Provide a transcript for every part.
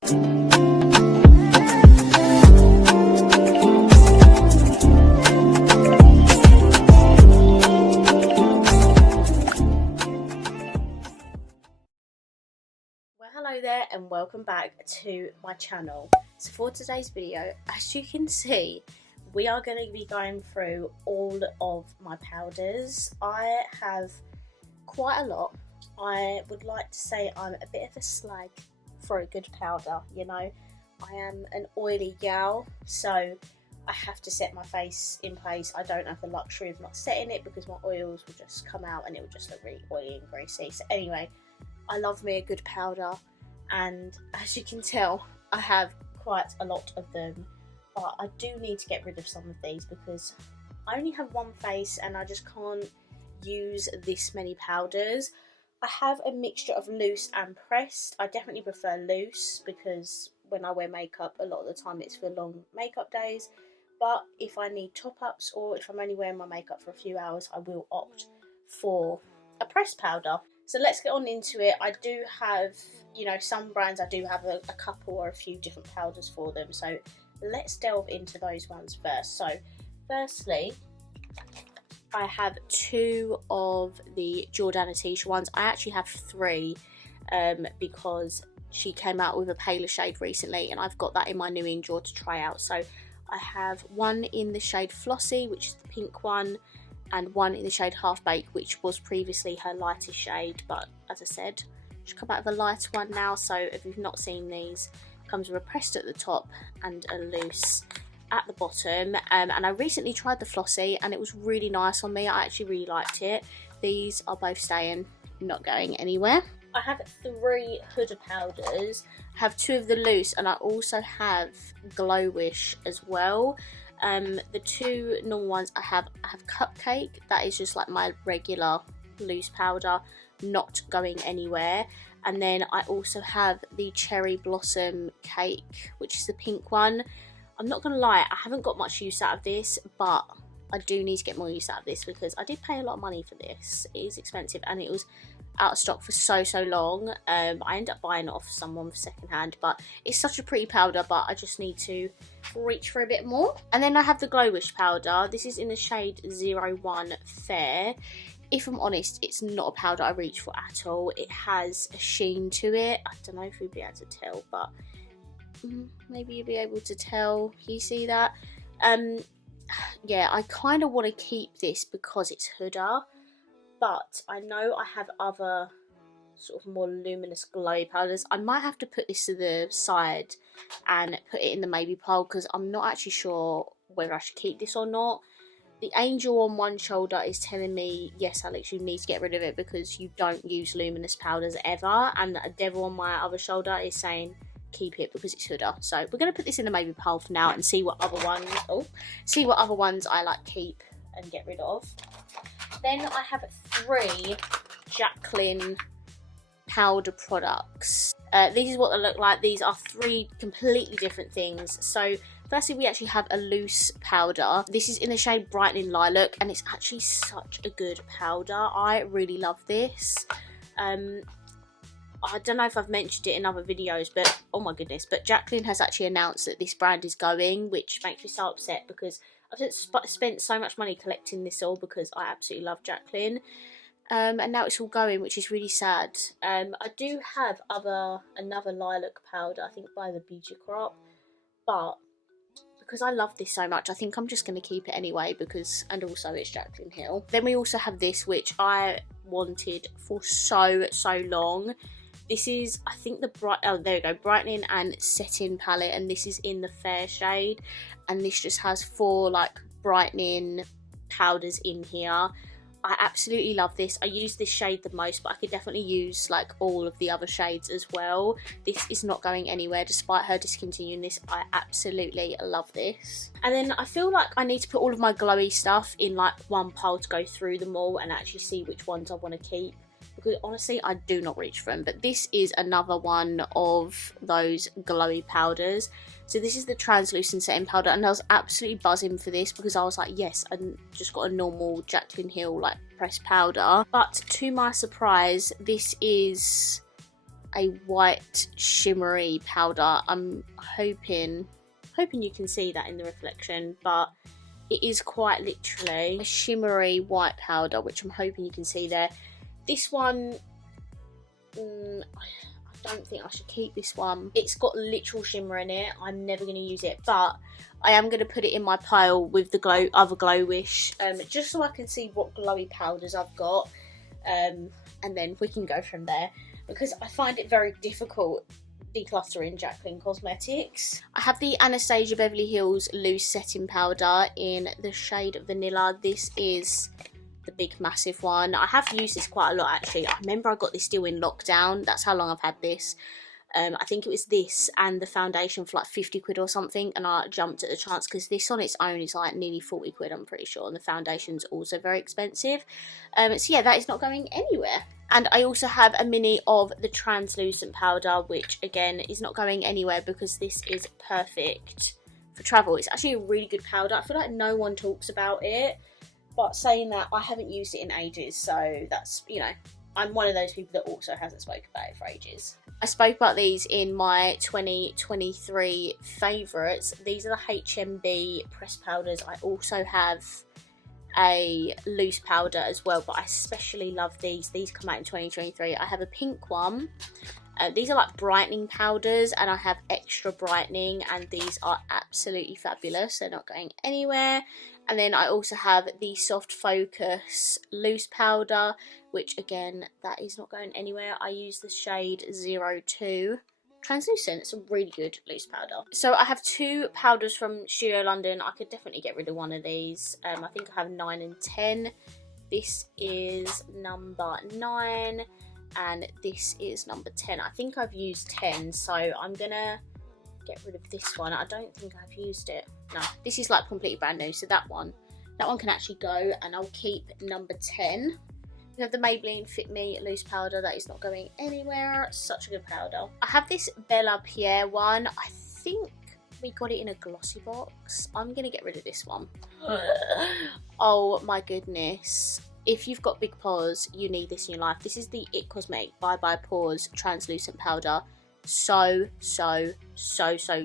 Hello there and welcome back to my channel. So for today's video, as you can see, we are going to be going through all of my powders. I have quite a lot. I would like to say I'm a bit of a slag for a good powder, you know. I am an oily gal, so I have to set my face in place. I don't have the luxury of not setting it because my oils will just come out and it will just look really oily and greasy. So anyway, I love me a good powder, and as you can tell, I have quite a lot of them, but I do need to get rid of some of these because I only have one face and I just can't use this many powders. I have a mixture of loose and pressed. I definitely prefer loose because when I wear makeup, a lot of the time it's for long makeup days, but if I need top-ups or if I'm only wearing my makeup for a few hours, I will opt for a pressed powder. So let's get on into it. I do have, you know, some brands I do have a couple or a few different powders for them. So let's delve into those ones first. So firstly, I have two of the Jordana Tisha ones. I actually have three because she came out with a paler shade recently and I've got that in my new in drawer to try out. So I have one in the shade Flossy, which is the pink one, and one in the shade Half Baked, which was previously her lightest shade, but as I said, she's come out with a lighter one now. So if you've not seen these, it comes with a pressed at the top and a loose at the bottom. And I recently tried the Flossy and it was really nice on me. I actually really liked it. These are both staying, not going anywhere. I have three Huda powders. I have two of the loose and I also have Glow Wish as well. The two normal ones I have Cupcake, that is just like my regular loose powder, not going anywhere. And then I also have the Cherry Blossom Cake, which is the pink one. I'm not gonna lie, I haven't got much use out of this, but I do need to get more use out of this because I did pay a lot of money for this. It is expensive and it was out of stock for so long. I ended up buying it off someone for secondhand, but it's such a pretty powder, but I just need to reach for a bit more. And then I have the Glow Wish powder. This is in the shade 01 Fair. If I'm honest, it's not a powder I reach for at all. It has a sheen to it. I don't know if you'll be able to tell, but maybe you'll be able to tell. You see that? Yeah, I kind of want to keep this because it's Huda, but I know I have other sort of more luminous glow powders. I might have to put this to the side and put it in the maybe pile because I'm not actually sure whether I should keep this or not. The angel on one shoulder is telling me, yes Alex, you need to get rid of it because you don't use luminous powders ever, and a devil on my other shoulder is saying keep it because it's Huda. So we're going to put this in the maybe pile for now and see what other ones I like keep and get rid of. Then I have three Jaclyn powder products. This is what they look like. These are three completely different things. So firstly, we actually have a loose powder. This is in the shade Brightening Lilac and it's actually such a good powder. I really love this. I don't know if I've mentioned it in other videos, but oh my goodness, but Jaclyn has actually announced that this brand is going, which makes me so upset because I've spent so much money collecting this all because I absolutely love Jaclyn. And now it's all going, which is really sad. I do have another lilac powder, I think by the Beauty Crop, but because I love this so much, I think I'm just going to keep it anyway and also it's Jaclyn Hill. Then we also have this, which I wanted for so long. This is, I think Brightening and Setting palette, and this is in the fair shade, and this just has 4 like brightening powders in here. I absolutely love this. I use this shade the most, but I could definitely use like all of the other shades as well. This is not going anywhere despite her discontinuing this. I absolutely love this. And then I feel like I need to put all of my glowy stuff in like one pile to go through them all and actually see which ones I want to keep, because honestly I do not reach for them. But this is another one of those glowy powders. So this is the translucent setting powder, and I was absolutely buzzing for this because I was like, yes, I just got a normal Jaclyn Hill like pressed powder. But to my surprise, this is a white shimmery powder. I'm hoping you can see that in the reflection, but it is quite literally a shimmery white powder, which I'm hoping you can see there. This one, I don't think I should keep this one. It's got literal shimmer in it. I'm never going to use it, but I am going to put it in my pile with the other Glow Wish, just so I can see what glowy powders I've got, and then we can go from there, because I find it very difficult decluttering Jaclyn Cosmetics. I have the Anastasia Beverly Hills loose setting powder in the shade Vanilla. This is the big massive one. I have used this quite a lot actually. I remember I got this deal in lockdown. That's how long I've had this. I think it was this and the foundation for like 50 quid or something, and I jumped at the chance because this on its own is like nearly 40 quid, I'm pretty sure, and the foundation's also very expensive. So yeah, that is not going anywhere. And I also have a mini of the translucent powder, which again is not going anywhere because this is perfect for travel. It's actually a really good powder. I feel like no one talks about it, but saying that, I haven't used it in ages, so that's, you know, I'm one of those people that also hasn't spoken about it for ages. I spoke about these in my 2023 favourites. These are the HMB pressed powders. I also have a loose powder as well, but I especially love these. These come out in 2023. I have a pink one. These are like brightening powders, and I have extra brightening, and these are absolutely fabulous. They're not going anywhere. And then I also have the Soft Focus loose powder, which again, that is not going anywhere. I use the shade 02 translucent. It's a really good loose powder. So I have two powders from Studio London. I could definitely get rid of one of these. I think I have 9 and 10. This is number 9 and this is number 10. I think I've used 10, so I'm gonna get rid of this one. I don't think I've used it. No, this is like completely brand new, so that one can actually go, and I'll keep number 10. We have the Maybelline Fit Me loose powder. That is not going anywhere. Such a good powder. I have this Bella Pierre one. I think we got it in a glossy box. I'm going to get rid of this one. Oh my goodness. If you've got big pores, you need this in your life. This is the It Cosmetic Bye Bye Pores translucent powder. So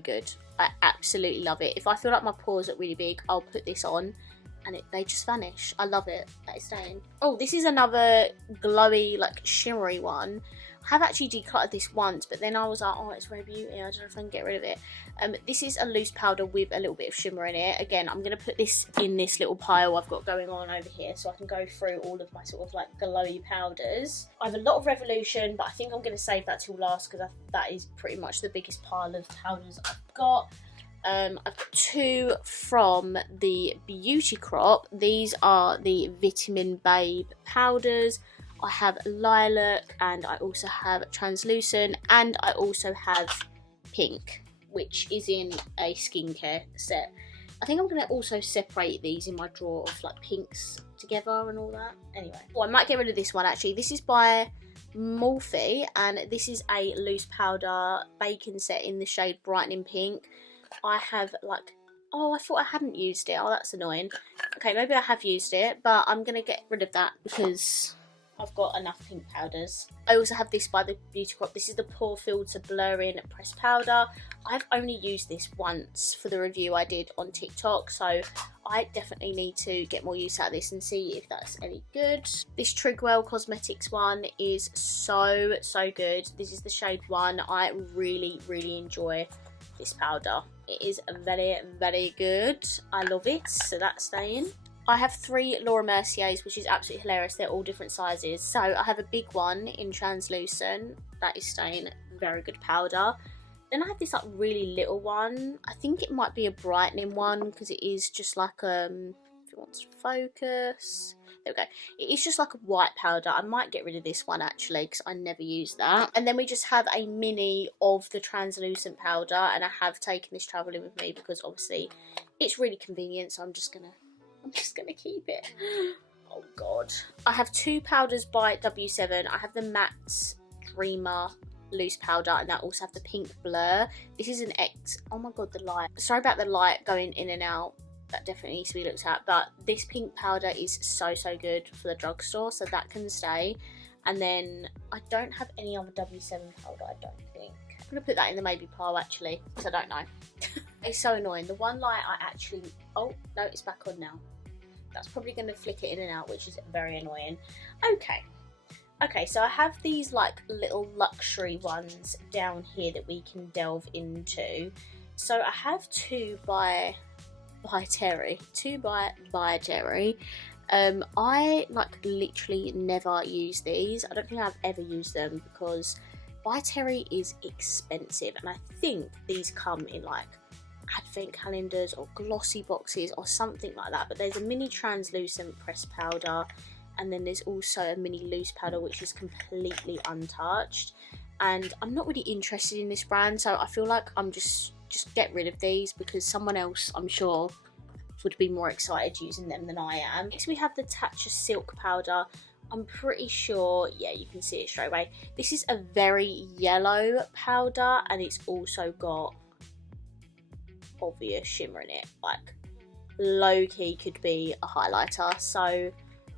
good. I absolutely love it. If I feel like my pores are really big, I'll put this on and they just vanish. I love it. That is staying. Oh, this is another glowy, like shimmery one. I have actually decluttered this once, but then I was like, oh, it's Rare Beauty. I don't know if I can get rid of it. This is a loose powder with a little bit of shimmer in it. Again, I'm going to put this in this little pile I've got going on over here so I can go through all of my sort of like glowy powders. I have a lot of Revolution, but I think I'm going to save that till last because that is pretty much the biggest pile of powders I've got. I've got two from the Beauty Crop. These are the Vitamin Babe powders. I have Lilac, and I also have Translucent, and I also have Pink, which is in a skincare set. I think I'm going to also separate these in my drawer of like pinks together and all that. Anyway, well, I might get rid of this one actually. This is by Morphe, and this is a loose powder bacon set in the shade Brightening Pink. I have like, oh, I thought I hadn't used it. Oh, that's annoying. Okay, maybe I have used it, but I'm going to get rid of that because I've got enough pink powders. I also have this by the Beauty Crop. This is the Pore Filter Blurring Pressed Powder. I've only used this once for the review I did on Tik Tok, so I definitely need to get more use out of this and see if that's any good. This Trigwell Cosmetics one is so good. This is the shade 1. I really enjoy this powder. It is very good. I love it, so that's staying. I have 3 Laura Merciers, which is absolutely hilarious. They're all different sizes. So I have a big one in translucent. That is staying. Very good powder. Then I have this like really little one. I think it might be a brightening one because it is just like if it wants to focus. There we go. It is just like a white powder. I might get rid of this one actually because I never use that. And then we just have a mini of the translucent powder, and I have taken this travelling with me because obviously it's really convenient. So I'm just gonna keep it. Oh god. I have 2 powders by W7. I have the Matte Dreamer loose powder, and I also have the Pink Blur. This is an X. Oh my god, the light. Sorry about the light going in and out. That definitely needs to be looked at. But this pink powder is so good for the drugstore, so that can stay. And then I don't have any other W7 powder, I don't think. I'm going to put that in the maybe pile actually, because I don't know. It's so annoying. The one light I actually... Oh, no, it's back on now. That's probably going to flicker in and out, which is very annoying. Okay, so I have these like little luxury ones down here that we can delve into. So I have two by Terry. I like literally never use these. I don't think I've ever used them because by Terry is expensive, and I think these come in like advent calendars or glossy boxes or something like that. But there's a mini translucent pressed powder, and then there's also a mini loose powder which is completely untouched, and I'm not really interested in this brand, so I feel like I'm just get rid of these because someone else, I'm sure, would be more excited using them than I am. Next we have the Tatcha Silk powder. I'm pretty sure, yeah, you can see it straight away. This is a very yellow powder, and it's also got obvious shimmer in it, like low-key could be a highlighter. So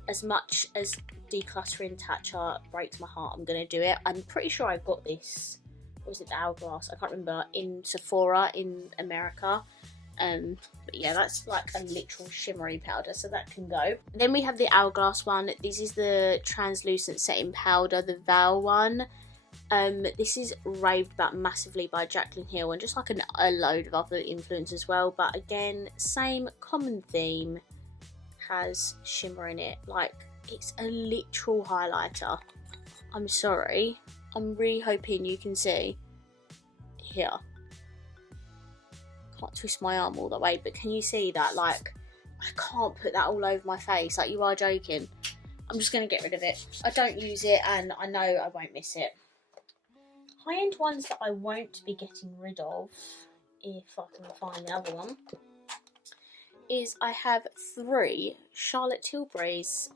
as much as decluttering Tatcha breaks my heart, I'm gonna do it. I'm pretty sure I got this, what was it, the Hourglass, I can't remember, in Sephora in America. But yeah, that's like a literal shimmery powder, so that can go. Then we have the Hourglass one. This is the translucent setting powder, the Val one. This is raved about massively by Jaclyn Hill and just like a load of other influencers as well. But again, same common theme, has shimmer in it. Like, it's a literal highlighter. I'm sorry. I'm really hoping you can see here. Can't twist my arm all the way, but can you see that? Like, I can't put that all over my face. Like, you are joking. I'm just going to get rid of it. I don't use it, and I know I won't miss it. High-end ones that I won't be getting rid of, if I can find the other one, is I have 3 Charlotte Tilburys.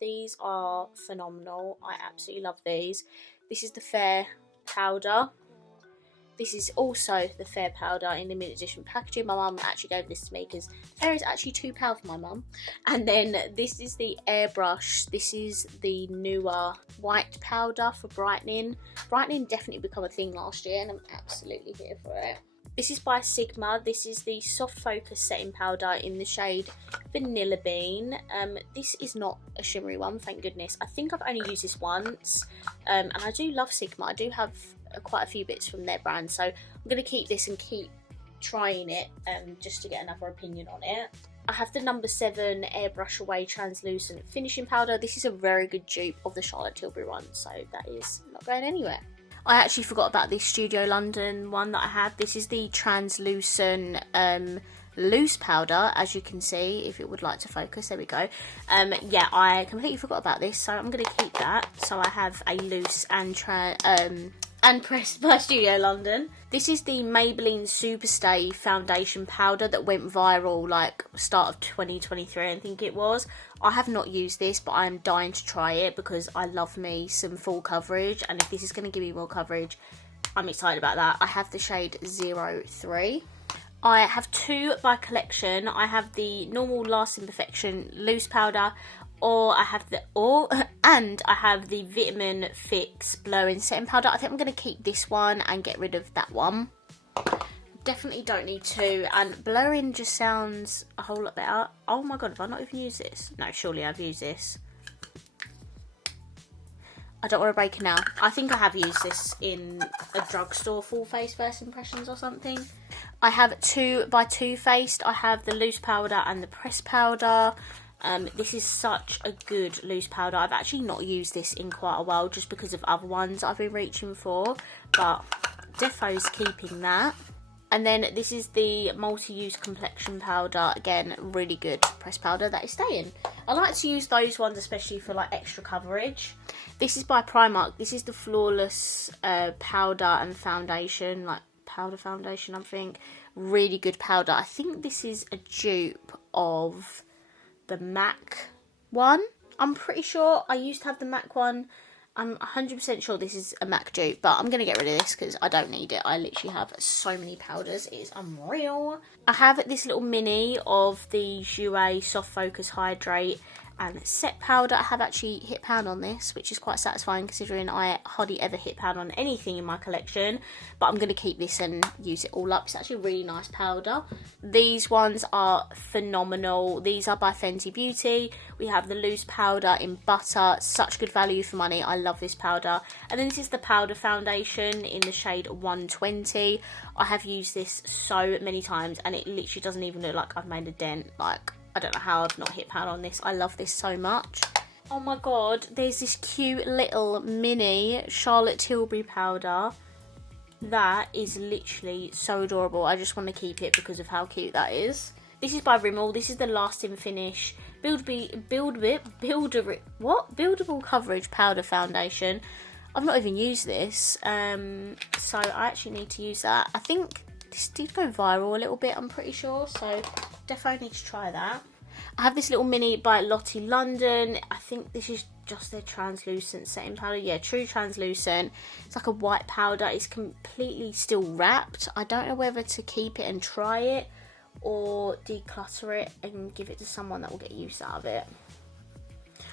These are phenomenal. I absolutely love these. This is the Fair powder. This is also the Fair powder in limited edition packaging. My mum actually gave this to me because Fair is actually £2 for my mum. And then this is the Airbrush. This is the newer white powder for brightening. Brightening definitely became a thing last year, and I'm absolutely here for it. This is by Sigma. This is the Soft Focus Setting Powder in the shade Vanilla Bean. This is not a shimmery one, thank goodness. I think I've only used this once. And I do love Sigma. I do have quite a few bits from their brand, so I'm going to keep this and keep trying it just to get another opinion on it. I have the number 7 Airbrush Away Translucent Finishing Powder. This is a very good dupe of the Charlotte Tilbury one, so that is not going anywhere. I actually forgot about this Studio London one that I have. This is the translucent loose powder, as you can see, if it would like to focus. There we go. Yeah, I completely forgot about this, so I'm going to keep that. So I have a loose and pressed by Studio London. This is the Maybelline Superstay foundation powder that went viral like start of 2023, I think it was. I have not used this, but I am dying to try it because I love me some full coverage, and if this is going to give me more coverage, I'm excited about that. I have the shade 03. I have 2 by Collection. I have the normal Lasting Perfection loose powder, or I have the Vitamin Fix Blowing Setting Powder. I think I'm going to keep this one and get rid of that one. Definitely don't need 2, and blurring just sounds a whole lot better. Oh my god, have I not even used this? No, surely I've used this. I don't want to break it now. I think I have used this in a Drugstore full face first impressions or something. I have 2 by Too Faced. I have the loose powder and the pressed powder. This is such a good loose powder. I've actually not used this in quite a while just because of other ones I've been reaching for, but defo's keeping that. And then this is the multi-use complexion powder. Again, really good pressed powder that is staying. I like to use those ones especially for like extra coverage. This is by Primark. This is the Flawless powder and foundation, like powder foundation, I think. Really good powder. I think this is a dupe of the MAC one. I'm pretty sure I used to have the MAC one. I'm 100% sure this is a MAC dupe, but I'm going to get rid of this because I don't need it. I literally have so many powders. It is unreal. I have this little mini of the Jouer Soft Focus Hydrate, and set powder. I have actually hit pan on this, which is quite satisfying considering I hardly ever hit pan on anything in my collection, but I'm going to keep this and use it all up. It's actually a really nice powder. These ones are phenomenal. These are by Fenty Beauty. We have the loose powder in butter, such good value for money. I love this powder. And then this is the powder foundation in the shade 120. I have used this so many times and it literally doesn't even look like I've made a dent. Like, I don't know how I've not hit pan on this. I love this so much. Oh my god, there's this cute little mini Charlotte Tilbury powder. That is literally so adorable. I just want to keep it because of how cute that is. This is by Rimmel. This is the Lasting Finish Buildable Coverage Powder Foundation. I've not even used this, so I actually need to use that. I think this did go viral a little bit, I'm pretty sure, so definitely need to try that. I have this little mini by Lottie London. I think this is just their translucent setting powder. Yeah, true translucent. It's like a white powder. It's completely still wrapped. I don't know whether to keep it and try it or declutter it and give it to someone that will get use out of it.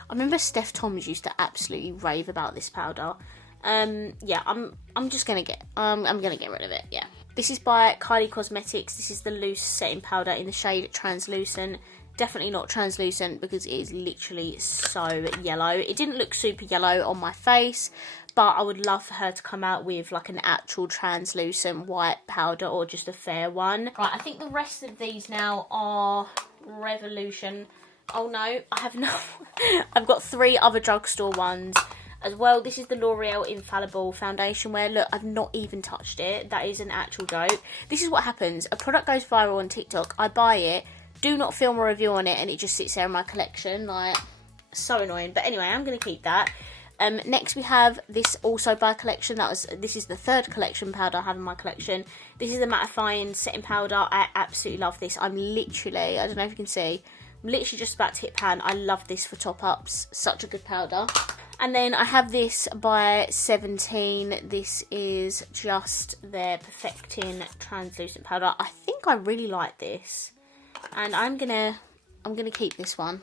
I remember Steph Toms used to absolutely rave about this powder. Yeah, I'm just gonna get I'm gonna get rid of it. Yeah, this is by Jaclyn Cosmetics. This is the loose setting powder in the shade translucent. Definitely not translucent because it is literally so yellow. It didn't look super yellow on my face, but I would love for her to come out with like an actual translucent white powder or just a fair one. Right, I think the rest of these now are Revolution. Oh no, I have no. I've got 3 other drugstore ones as well. This is the L'Oreal Infallible Foundation Wear. Look, I've not even touched it. That is an actual joke. This is what happens. A product goes viral on TikTok. I buy it, do not film a review on it, and it just sits there in my collection. Like, so annoying. But anyway, I'm going to keep that. Next we have this also by collection. This is the 3rd collection powder I have in my collection. This is the mattifying setting powder. I absolutely love this. I'm literally, I don't know if you can see, I'm literally just about to hit pan. I love this for top ups. Such a good powder. And then I have this by 17. This is just their Perfecting Translucent Powder. I think I really like this, and I'm gonna keep this one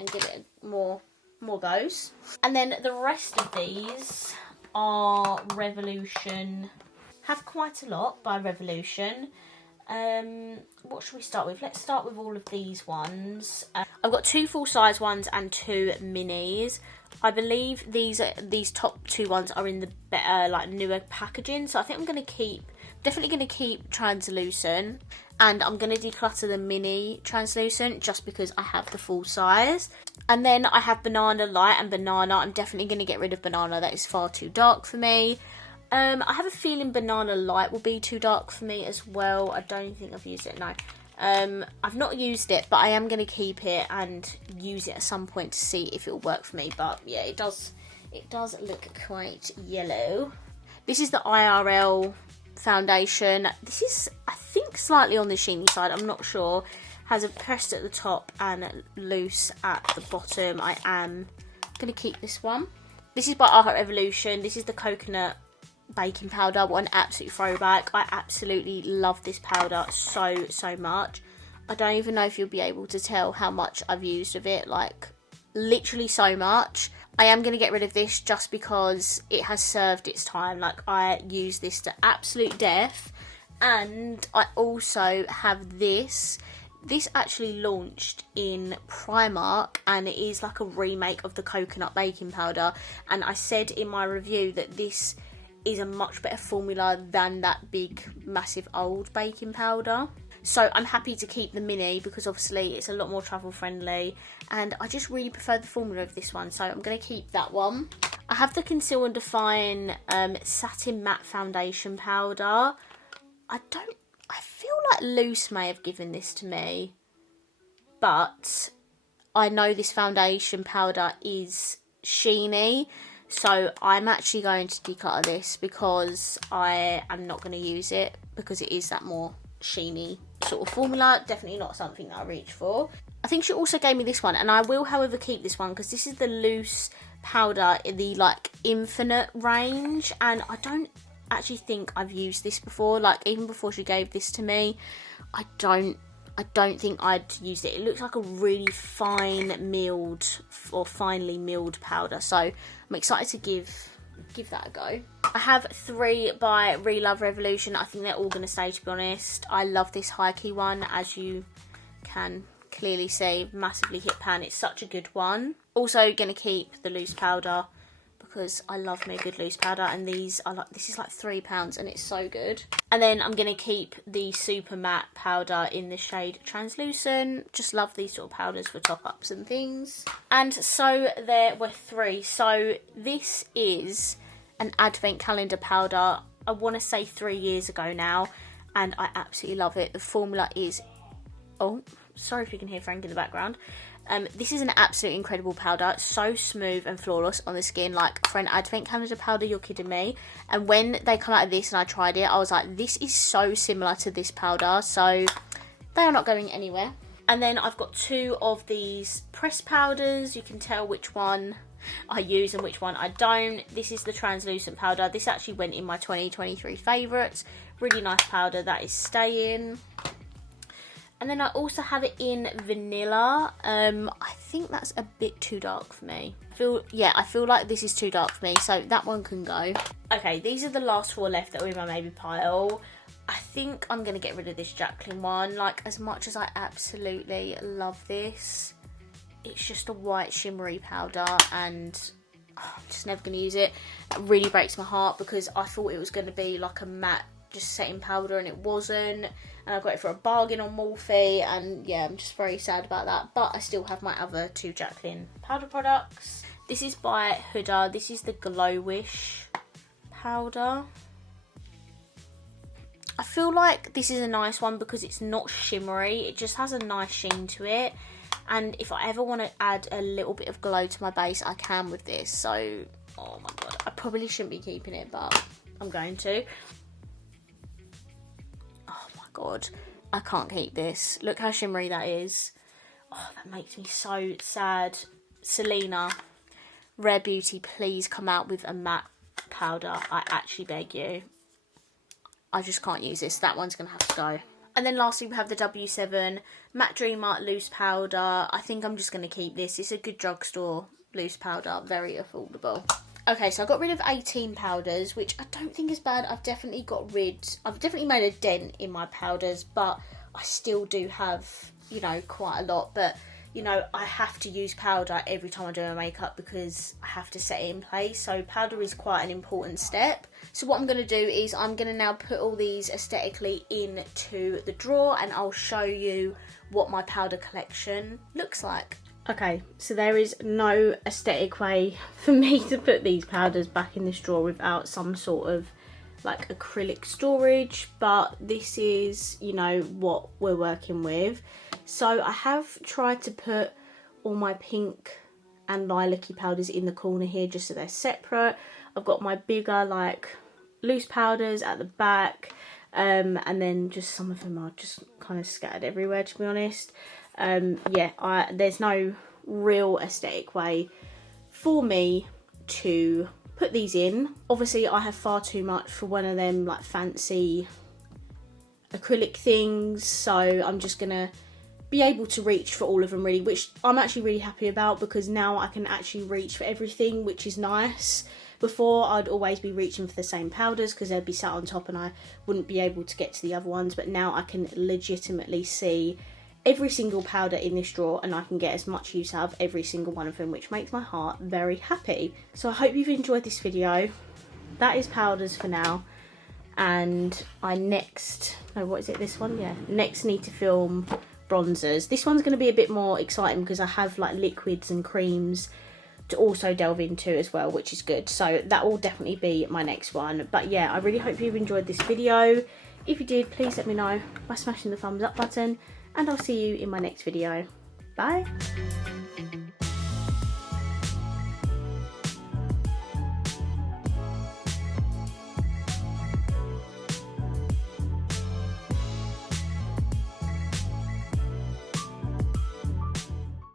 and give it more goes. And then the rest of these are Revolution. Have quite a lot by Revolution. What should we start with? Let's start with all of these ones. I've got 2 full-size ones and 2 minis. I believe these top 2 ones are in the better, like, newer packaging. So I think I'm definitely going to keep translucent, and I'm going to declutter the mini translucent just because I have the full size. And then I have Banana Light and Banana. I'm definitely going to get rid of Banana. That is far too dark for me. I have a feeling Banana Light will be too dark for me as well. I don't think I've used it, no. I've not used it, but I am going to keep it and use it at some point to see if it will work for me. But yeah, it does look quite yellow. This is the IRL foundation. This is, I think, slightly on the sheeny side. I'm not sure. Has a pressed at the top and loose at the bottom. I am going to keep this one. This is by Art Evolution. This is the coconut baking powder. What an absolute throwback. I absolutely love this powder so much. I don't even know if you'll be able to tell how much I've used of it, like literally so much. I am going to get rid of this just because it has served its time. Like, I use this to absolute death. And I also have this actually launched in Primark, and it is like a remake of the coconut baking powder, and I said in my review that this is a much better formula than that big massive old baking powder. So I'm happy to keep the mini because obviously it's a lot more travel friendly, and I just really prefer the formula of this one, so I'm going to keep that one. I have the Conceal and Define Satin Matte Foundation Powder. I feel like Loose may have given this to me, but I know this foundation powder is sheeny, so I'm actually going to declutter this because I am not going to use it because it is that more sheeny sort of formula. Definitely not something that I reach for. I think she also gave me this one, and I will however keep this one because this is the loose powder in the like Infinite range, and I don't actually think I've used this before. Like, even before she gave this to me, I don't I don't think I'd use it. It looks like a really fine milled or finely milled powder, so I'm excited to give that a go. I have 3 by Relove Revolution. I think they're all going to stay, to be honest. I love this high key one, as you can clearly see. Massively hit pan. It's such a good one. Also going to keep the loose powder, because I love me a good loose powder, and these are like, this is like £3 and it's so good. And then I'm going to keep the Super Matte powder in the shade Translucent. Just love these sort of powders for top-ups and things. And so there were 3. So this is an advent calendar powder, I want to say 3 years ago now, and I absolutely love it. The formula is, oh, sorry if you can hear Frank in the background. This is an absolute incredible powder, so smooth and flawless on the skin. Like, for an advent calendar powder, you're kidding me. And when they come out of this and I tried it, I was like, this is so similar to this powder, so they are not going anywhere. And then I've got 2 of these pressed powders. You can tell which one I use and which one I don't. This is the translucent powder. This actually went in my 2023 favourites. Really nice powder that is staying. And then I also have it in vanilla. I think that's a bit too dark for me. I feel like this is too dark for me, so that one can go. Okay, these are the last 4 left that were in my maybe pile. I think I'm going to get rid of this Jaclyn one. Like, as much as I absolutely love this, it's just a white shimmery powder, and I'm just never going to use it. It really breaks my heart, because I thought it was going to be like a matte just setting powder, and it wasn't. And I got it for a bargain on Morphe, and yeah, I'm just very sad about that. But I still have my other 2 Jaclyn powder products. This is by Huda. This is the Glow Wish powder. I feel like this is a nice one because it's not shimmery. It just has a nice sheen to it. And if I ever want to add a little bit of glow to my base, I can with this. So, oh my god, I probably shouldn't be keeping it, but I'm going to. God, I can't keep this. Look how shimmery that is. Oh, that makes me so sad. Selena, Rare Beauty, please come out with a matte powder. I actually beg you. I just can't use this. That one's going to have to go. And then lastly, we have the W7 Matte Dreamer Loose Powder. I think I'm just going to keep this. It's a good drugstore loose powder. Very affordable. Okay, so I got rid of 18 powders, which I don't think is bad. I've definitely made a dent in my powders, but I still do have, you know, quite a lot. But, you know, I have to use powder every time I do my makeup because I have to set it in place. So powder is quite an important step. So what I'm going to do is I'm going to now put all these aesthetically into the drawer, and I'll show you what my powder collection looks like. Okay, so there is no aesthetic way for me to put these powders back in this drawer without some sort of like acrylic storage, but this is, you know, what we're working with. So I have tried to put all my pink and lilac-y powders in the corner here just so they're separate. I've got my bigger like loose powders at the back, and then just some of them are just kind of scattered everywhere, to be honest. Yeah, there's no real aesthetic way for me to put these in. Obviously I have far too much for one of them like fancy acrylic things, so I'm just gonna be able to reach for all of them really, which I'm actually really happy about, because now I can actually reach for everything, which is nice. Before I'd always be reaching for the same powders because they'd be sat on top and I wouldn't be able to get to the other ones, but now I can legitimately see every single powder in this drawer and I can get as much use out of every single one of them, which makes my heart very happy. So I hope you've enjoyed this video. That is powders for now, and I next need to film bronzers. This one's going to be a bit more exciting because I have like liquids and creams to also delve into as well, which is good. So that will definitely be my next one. But yeah, I really hope you've enjoyed this video. If you did, please let me know by smashing the thumbs up button, and I'll see you in my next video. Bye.